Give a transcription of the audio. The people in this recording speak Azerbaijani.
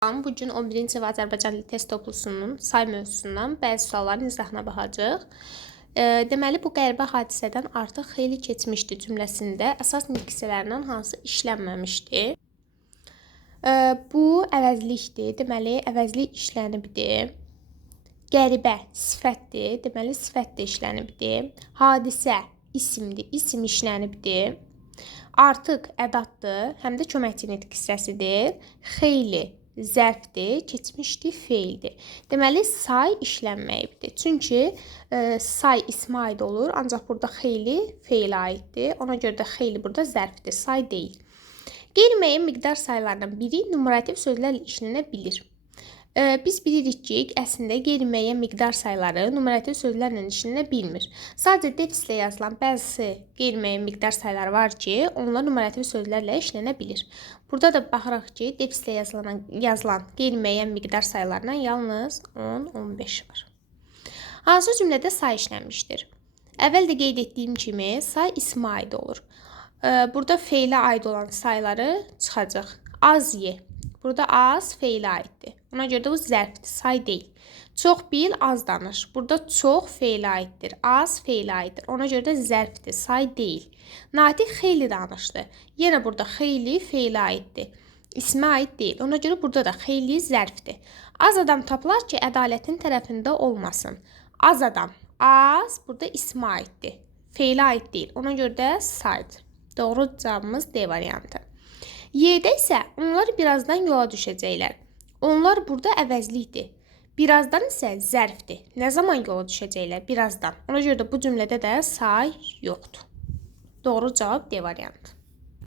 Bugün 11-ci Azərbaycan dili test toplusunun say mövzusundan bəzi sualların izahına baxacağıq. Deməli, bu qəribə hadisədən artıq xeyli keçmişdi cümləsində əsas nüqsələrindən hansı işlənməmişdi. Bu əvəzlikdir. Deməli, əvəzlik işlənibdir. Qəribə sifətdir. Deməli, sifət də işlənibdir. Hadisə isimdir. İsim işlənibdir. Artıq ədatdır. Həm də köməkçi nitq hissəsidir. Xeyli zərfdir, keçmişdi, feildir. Deməli, say işlənməyibdir. Çünki say ismə aid olur, ancaq burada xeyli feilə aiddir. Ona görə də xeyli burada zərfdir, say deyil. Qeyri-müəyyən miqdar saylarından biri numerativ sözlərlə işlənə bilir. Biz bilirik ki, əslində qeyri-müəyyən miqdar sayları numerativ sözlərlə işlənə bilmir. Sadəcə defislə yazılan bəzi qeyri-müəyyən miqdar sayları var ki, onlar numerativ sözlərlə işlənə bilir. Burada da baxırıq ki, defislə yazılan qeyri-müəyyən miqdar saylarından yalnız 10-15 var. Hansı cümlədə say işlənmişdir? Əvvəldə qeyd etdiyim kimi, say ismə aid olur. Burada feilə aid olan sayları çıxacaq. Az ye. Burada az feilə aiddir. Ona görə də bu zərfdir, say deyil. Çox bil, az danış. Burada çox feilə aiddir, az feilə aiddir. Ona görə də zərfdir, say deyil. Natiq xeyli danışdı. Yenə burada xeyli feilə aiddir. İsmə aid deyil. Ona görə burada da xeyli zərfdir. Az adam tapılar ki, ədalətin tərəfində olmasın. Az adam, az burada ismə aiddir. Feilə aid deyil. Ona görə də saydır. Doğru cavabımız D variantı. Y-də isə onlar birazdan yola düşəcəklər. Onlar burada əvəzlikdir. Birazdan isə zərfdir. Nə zaman yola düşəcəklər? Birazdan. Ona görə də bu cümlədə də say yoxdur. Doğru cavab D variantı.